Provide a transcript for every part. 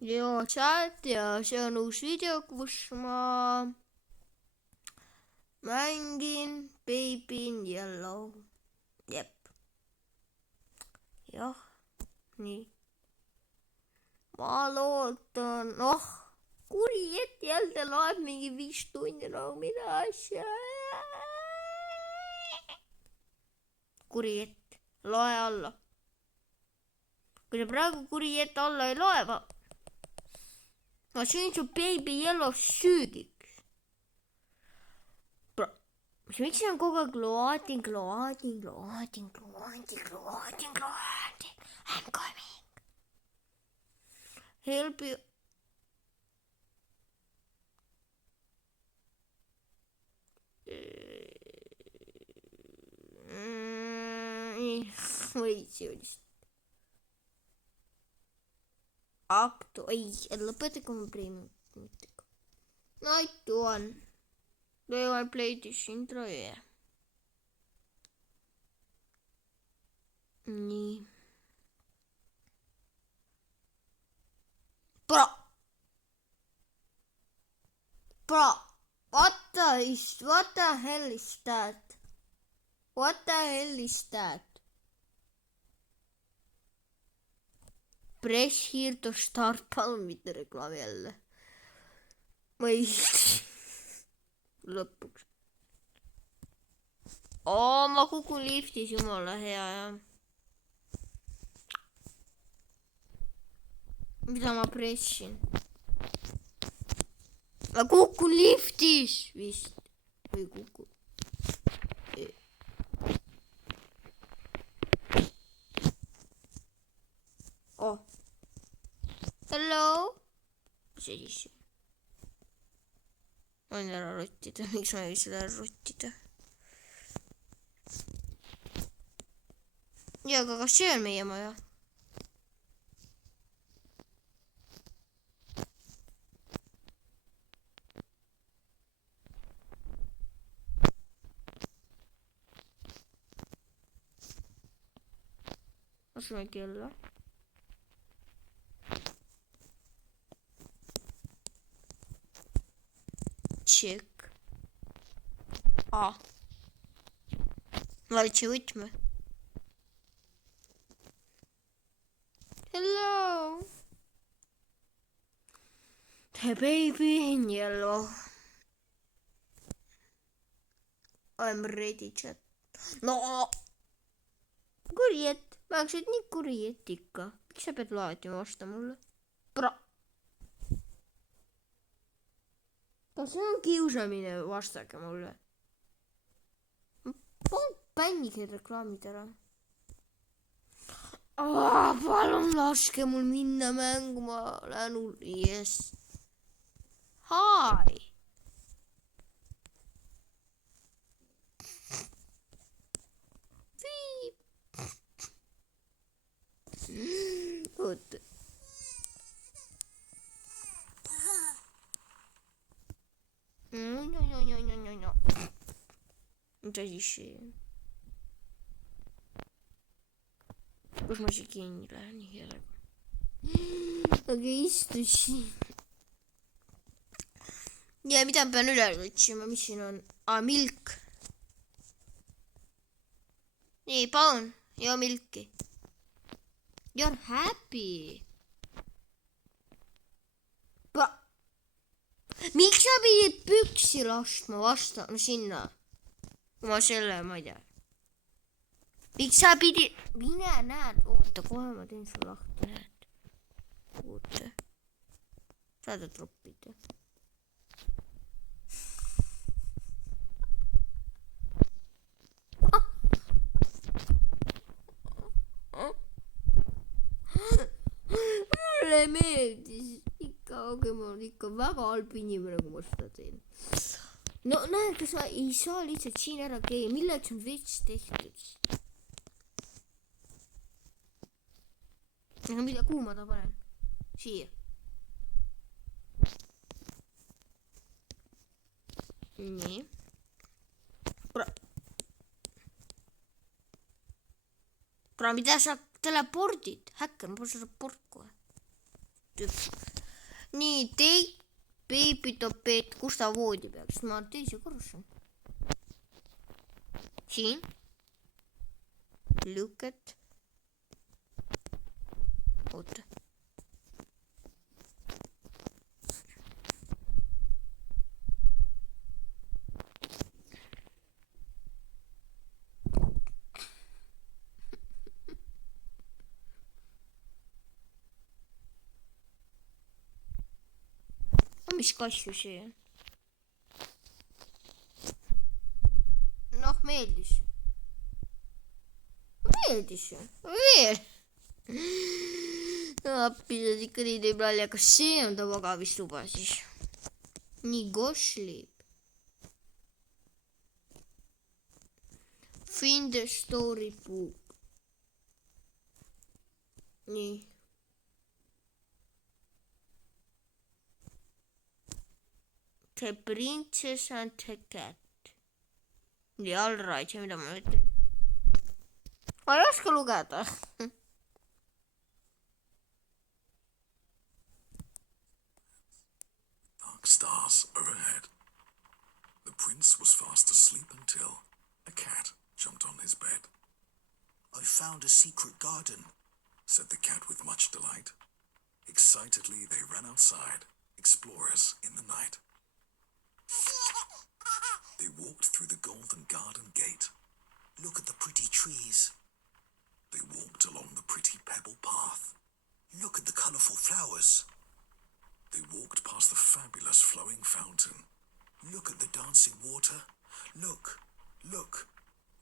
ja chat ja see on uus video, kus ma mängin Baby in Yellow. Jep. Jah, nii. Ma loodan, kuri ett jälle loeb mingi 5 tundi mida asja. Kuri ett, loe alla. Kui sa praegu kuri ett alla ei loe, ma sõin su Baby Yellow süügiks. Miks on kogu aeg loading. I'm coming. Help you. Võitsi olist. Aktu, ei, lõpetage oma premiumitega. Night one. Do you want to play this intro? Yeah. Nii. Bro, what the hell is that? What the hell is that? Press here to start, palun mitte reklaami jälle. Ma ei... lõpuks. Ma kukun liftis, jumala hea, jah. Mida ma pressin? Ma kukun liftis vist. Või kukun. Hello? Mis see siis? Ma võin ära rottida. Miks ma ei või seda ära rottida? Ja, aga kas see on meie maja? Asume kella. Check. Valitse võtme. Hello. The Baby in Yellow. I'm ready, chat. No. Kuri ett. Ma jaksid nii kuri ett ikka. Miks sa pead laetima vasta mulle? Kas see on kiusamine? Vastake mulle. Pännige reklaamid ära. Palun laske mul minna mängu, ma lähen yes. Hi. Oota. No. Mitä siis siin? Kus ma siin kinni lähen nii healega? Aga istu siin. Ja mida ma pean üle otsima? Mis siin on? Milk. Nii, palun. Joo milki. You're happy. Miks sa pidid püksi lastma vasta? No sinna. Ma selle, ma ei tea. Miks sa pidid... Mine näed. Oota, kohe ma teen su lahti, näed. Oota. Saada troppida. Mulle meeldis. Aga ma olen ikka väga halb inimene, kui ma seda teen. No näed, kas ma ei saa lihtsalt siin ära käia. Milleks on vets tehtud? Aga mida kuhu ma ta panen? Siia. Nii. Mida sa telepordid? Häkker, ma pole seda port kohe. nii, beebitopeet, kus ta voodi peaks? Ma teise korrusse. Siin. Look at. Oota. Mis kasju see on? Noh, meeldis ju. Veel. Appi, ta ikka nii teeb nalja. Kas see on ta magamistuba siis? Nii, Goslip. Find the story book. Nii. The princess and the cat. Nii, all right, mida ma ütlen? Ma ei oska lugeda. 'Dark stars overhead. The prince was fast asleep until a cat jumped on his bed. I found a secret garden, said the cat with much delight. Excitedly they ran outside, explorers in the night. They walked through the golden garden gate. Look at the pretty trees. They walked along the pretty pebble path. Look at the colourful flowers. They walked past the fabulous flowing fountain. Look at the dancing water. Look, look,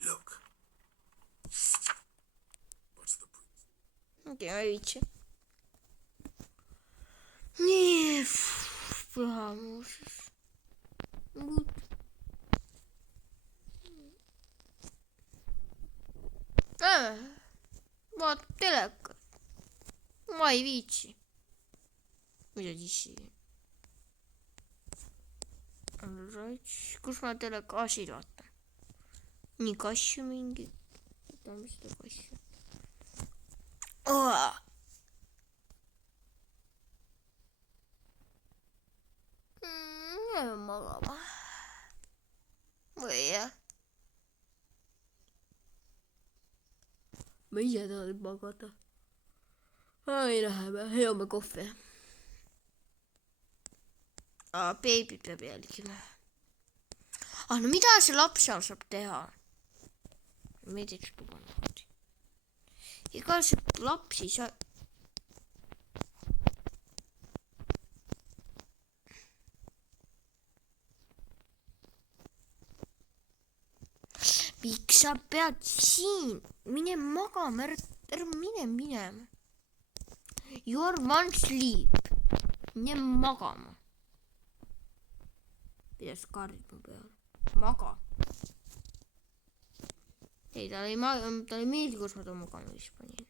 look. But the prince... Okei, ma ei viitsi. Nii, püha muuseas. Vaata telekat. Ma ei viitsi. Mida siis? Kus ma teleka asi vaatan? Nii, kasju mingi. Võtame seda kasju. Jääme magama. Või jah? Ma ise tahan magada. Ai, läheme, joome kohvi. Beebid peab jälgima. No mida see laps seal saab teha? Ma ei teeks tuba lahti. Iga see laps ei saa... Miks sa pead siin? Mine magama, ära mine minema. You are one sleep. Mine magama. Pidas kaardid mu peale. Maga. Ei, ta ei meeldi, kus ma ta magama vist panin.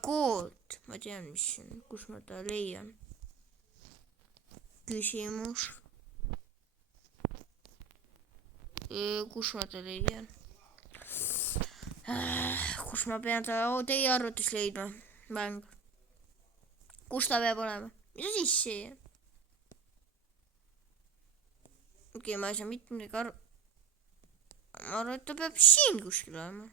Kood. Ma tean, mis see on. Kus ma ta leian. Küsimus. Kus ma ta leian? Kus ma pean ta teie arvates leidma? Mäng. Kus ta peab olema? Mida siis see? Okei, ma ei saa mitte midagi aru. Ma arvan, et ta peab siin kuskil olema.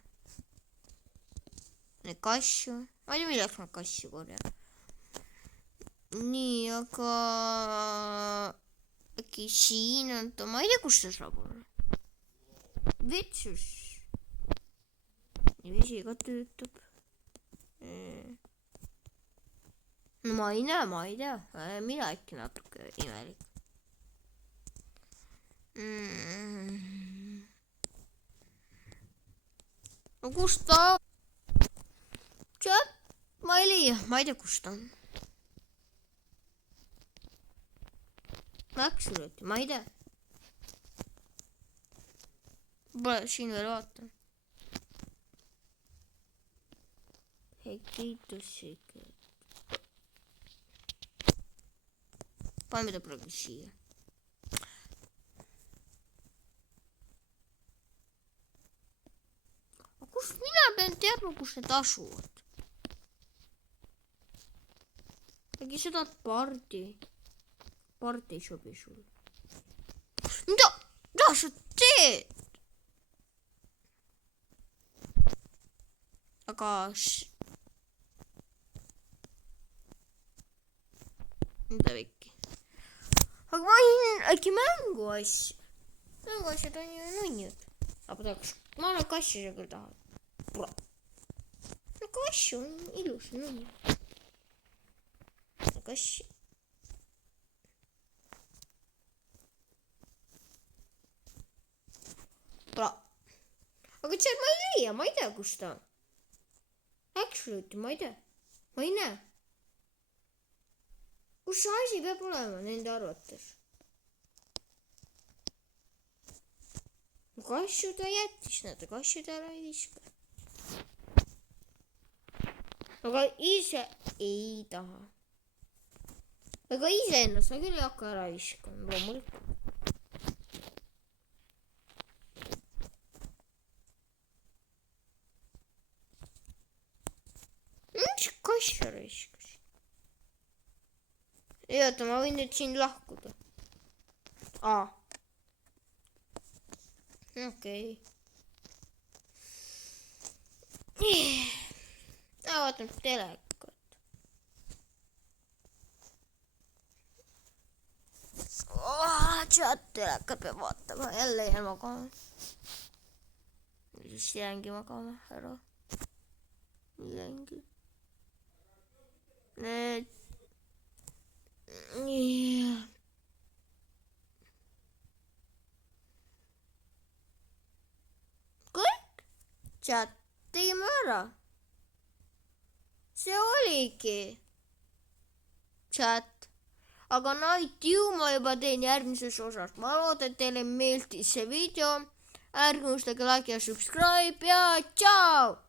Need kasju. Ma ei tea, milleks ma kasju korjan. Nii, aga... Äkki siin on ta. Ma ei tea, kus ta saab olla. Vetsus. Ja vesi ka töötab. No ma ei tea. Mina äkki natuke imelik. No kus ta? Tšat, ma ei leia. Ma ei tea, kus ta on. Actually, ma ei tea. Pole siin veel vaatan. Hekiitusega. Paneme ta praegu siia. Kus mina pean teadma, kus need asuvad? äkki sa tahad pardi? Part ei sobi sulle. Mida sa teed? Aga mida vikki? Aga ma olin äkki mänguasju. Mänguasjad on ju nunnud. Aga tahaks, ma olen kassi sa küll tahad. No kassi on ilus nunnu. Kassi. Aga seal ma ei leia, ma ei tea, kus ta on. Actually, ma ei tea. Ma ei näe. Kus see asi peab olema nende arvates? Kasju ta jättis, näete, kasju ta ära ei viska. Aga ise ei taha. Aga ise ennast ma küll ei hakka ära viskama, loomulikult. Miks kasju ära viskas? Ei oota, ma võin nüüd siin lahkuda. Okei. Ma vaatan telekat. Chat telekat peab vaatama. Jälle jään magama. Siis jäängi magama ära. Jäängi. Kõik? Chat, tegime ära. See oligi. Chat. Aga night you ma juba teen järgmises osas. Ma loodan, et teile meeldis see video. Ärge unustage like ja subscribe ja tšau!